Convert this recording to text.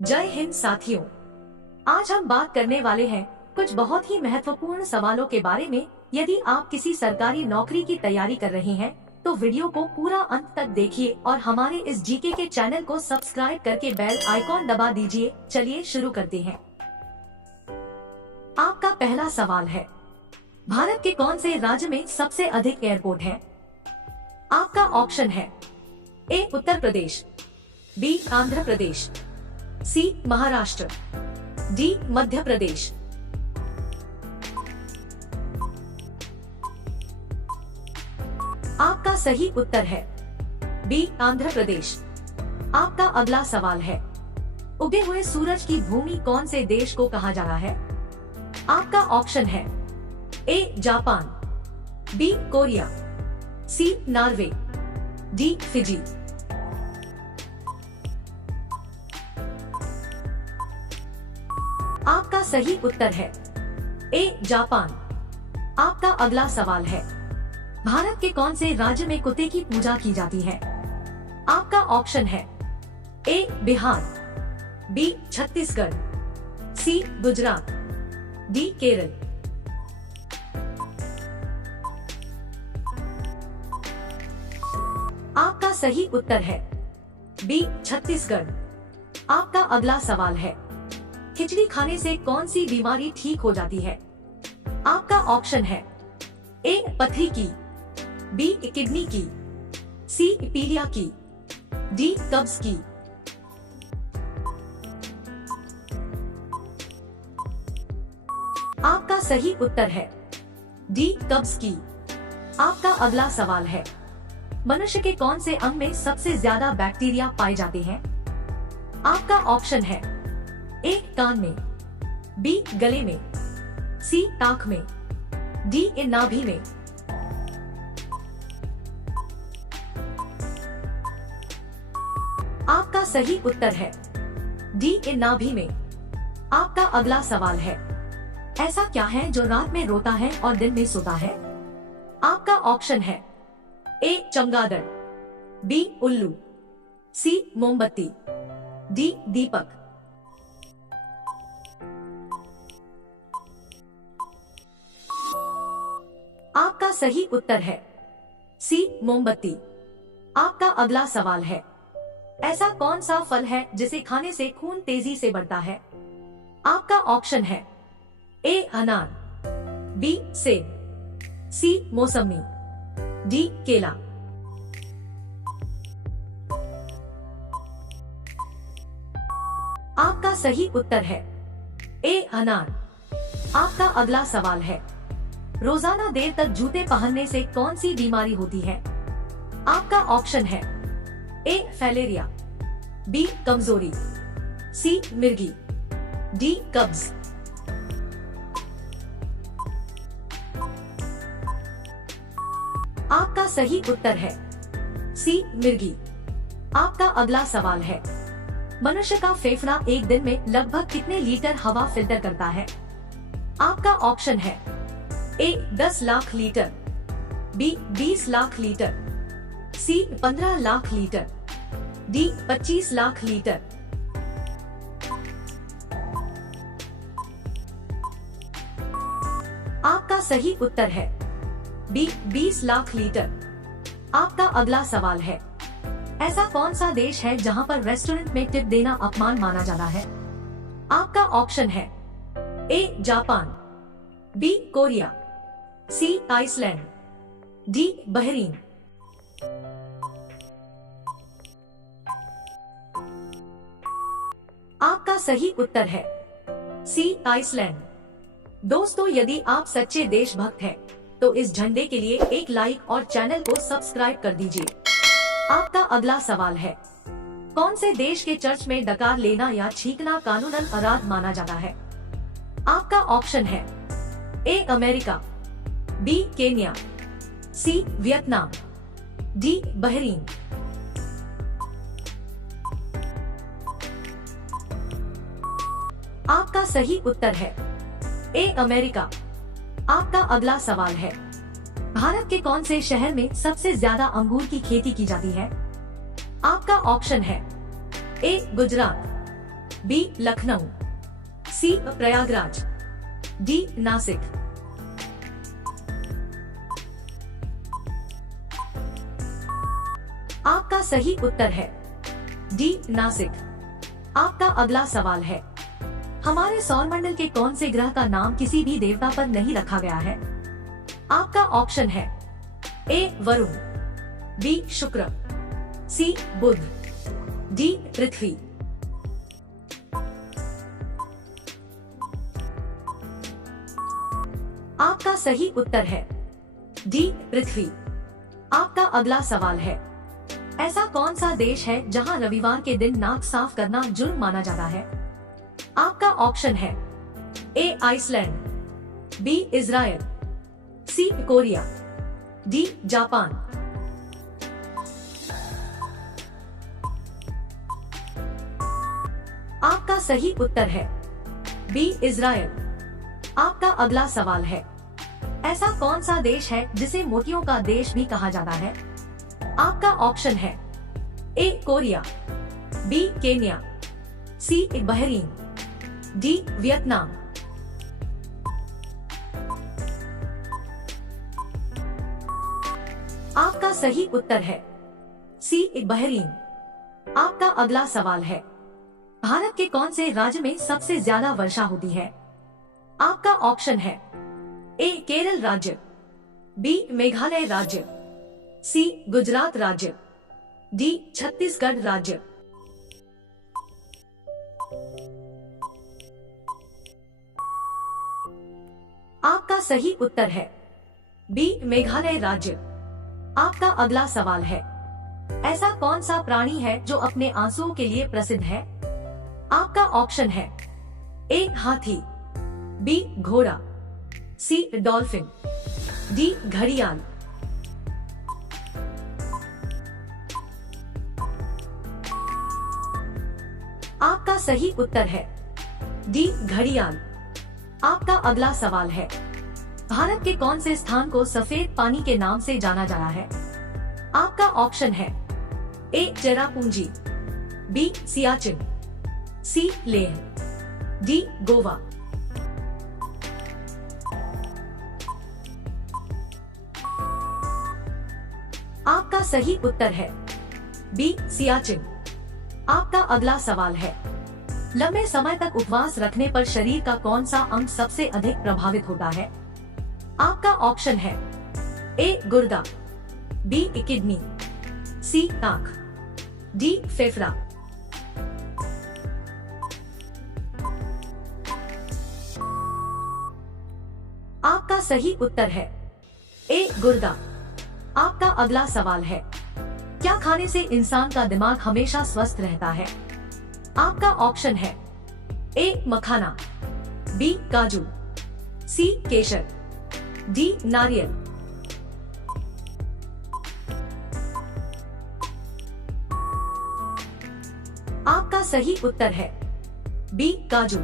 जय हिंद साथियों। आज हम बात करने वाले हैं कुछ बहुत ही महत्वपूर्ण सवालों के बारे में। यदि आप किसी सरकारी नौकरी की तैयारी कर रहे हैं तो वीडियो को पूरा अंत तक देखिए और हमारे इस जीके के चैनल को सब्सक्राइब करके बेल आइकॉन दबा दीजिए। चलिए शुरू करते हैं। आपका पहला सवाल है, भारत के कौन से राज्य में सबसे अधिक एयरपोर्ट है? आपका ऑप्शन है ए उत्तर प्रदेश, बी आंध्र प्रदेश, सी महाराष्ट्र, डी मध्य प्रदेश। आपका सही उत्तर है बी आंध्र प्रदेश। आपका अगला सवाल है, उगे हुए सूरज की भूमि कौन से देश को कहा जा रहा है? आपका ऑप्शन है A Japan, B Korea, C Norway, D Fiji. आपका सही उत्तर है ए जापान। आपका अगला सवाल है, भारत के कौन से राज्य में कुत्ते की पूजा की जाती है? आपका ऑप्शन है ए बिहार, बी छत्तीसगढ़, सी गुजरात, डी केरल। आपका सही उत्तर है बी छत्तीसगढ़। आपका अगला सवाल है, खिचड़ी खाने से कौन सी बीमारी ठीक हो जाती है? आपका ऑप्शन है ए पथरी की, बी किडनी की, सी पीलिया की, डी कब्ज की। आपका सही उत्तर है डी कब्ज की। आपका अगला सवाल है, मनुष्य के कौन से अंग में सबसे ज्यादा बैक्टीरिया पाए जाते हैं? आपका ऑप्शन है ए कान में, बी गले में, सी आंख में, डी नाभि में। आपका सही उत्तर है डी नाभि में। आपका अगला सवाल है, ऐसा क्या है जो रात में रोता है और दिन में सोता है? आपका ऑप्शन है ए चमगादड़, बी उल्लू, सी मोमबत्ती, डी दीपक। आपका सही उत्तर है सी मोमबत्ती। आपका अगला सवाल है, ऐसा कौन सा फल है जिसे खाने से खून तेजी से बढ़ता है? आपका ऑप्शन है ए अनार, बी सेब, सी मौसमी, डी केला। आपका सही उत्तर है ए अनार। आपका अगला सवाल है, रोजाना देर तक जूते पहनने से कौन सी बीमारी होती है? आपका ऑप्शन है ए फैलेरिया, बी कमजोरी, सी मिर्गी, डी कब्ज। आपका सही उत्तर है सी मिर्गी। आपका अगला सवाल है, मनुष्य का फेफड़ा एक दिन में लगभग कितने लीटर हवा फिल्टर करता है? आपका ऑप्शन है A 10 lakh litre, B 20 lakh litre, C 15 lakh litre, D 25 lakh litre. आपका सही उत्तर है बी 20 लाख लीटर। आपका अगला सवाल है, ऐसा कौन सा देश है जहां पर रेस्टोरेंट में टिप देना अपमान माना जाता है? आपका ऑप्शन है A Japan, B Korea, C Iceland, D Bahrain. आपका सही उत्तर है सी आइसलैंड। दोस्तों, यदि आप सच्चे देशभक्त हैं, तो इस झंडे के लिए एक लाइक और चैनल को सब्सक्राइब कर दीजिए। आपका अगला सवाल है, कौन से देश के चर्च में डकार लेना या छींकना कानूनन अपराध माना जाता है? आपका ऑप्शन है A America, B Kenya, C Vietnam, D Bahrain. आपका सही उत्तर है ए अमेरिका। आपका अगला सवाल है, भारत के कौन से शहर में सबसे ज्यादा अंगूर की खेती की जाती है? आपका ऑप्शन है ए गुजरात, बी लखनऊ, सी प्रयागराज, डी नासिक। आपका सही उत्तर है डी नासिक। आपका अगला सवाल है, हमारे सौरमंडल के कौन से ग्रह का नाम किसी भी देवता पर नहीं रखा गया है? आपका ऑप्शन है ए वरुण, बी शुक्र, सी बुध, डी पृथ्वी। आपका सही उत्तर है डी पृथ्वी। आपका अगला सवाल है, ऐसा कौन सा देश है जहां रविवार के दिन नाक साफ करना जुर्म माना जाता है? आपका ऑप्शन है ए आइसलैंड, बी इजराइल, सी कोरिया, डी जापान। आपका सही उत्तर है बी इजराइल। आपका अगला सवाल है, ऐसा कौन सा देश है जिसे मोतियों का देश भी कहा जाता है? आपका ऑप्शन है ए कोरिया, बी केन्या, सी बहरीन, डी वियतनाम। आपका सही उत्तर है सी बहरीन। आपका अगला सवाल है, भारत के कौन से राज्य में सबसे ज्यादा वर्षा होती है? आपका ऑप्शन है ए केरल राज्य, बी मेघालय राज्य, सी गुजरात राज्य, डी छत्तीसगढ़ राज्य। आपका सही उत्तर है बी मेघालय राज्य। आपका अगला सवाल है, ऐसा कौन सा प्राणी है जो अपने आंसुओं के लिए प्रसिद्ध है? आपका ऑप्शन है ए हाथी, बी घोड़ा, सी डॉल्फिन, डी घड़ियाल। आपका सही उत्तर है डी घड़ियाल। आपका अगला सवाल है, भारत के कौन से स्थान को सफेद पानी के नाम से जाना जाता है? आपका ऑप्शन है ए चेरापूंजी, बी सियाचिन, सी लेह, डी गोवा। आपका सही उत्तर है बी सियाचिन। आपका अगला सवाल है, लंबे समय तक उपवास रखने पर शरीर का कौन सा अंग सबसे अधिक प्रभावित होता है? आपका ऑप्शन है ए गुर्दा, बी किडनी, सी आंख, डी फेफड़ा। आपका सही उत्तर है ए गुर्दा। आपका अगला सवाल है, क्या खाने से इंसान का दिमाग हमेशा स्वस्थ रहता है? आपका ऑप्शन है ए मखाना, बी काजू, सी केसर, डी नारियल। आपका सही उत्तर है बी काजू।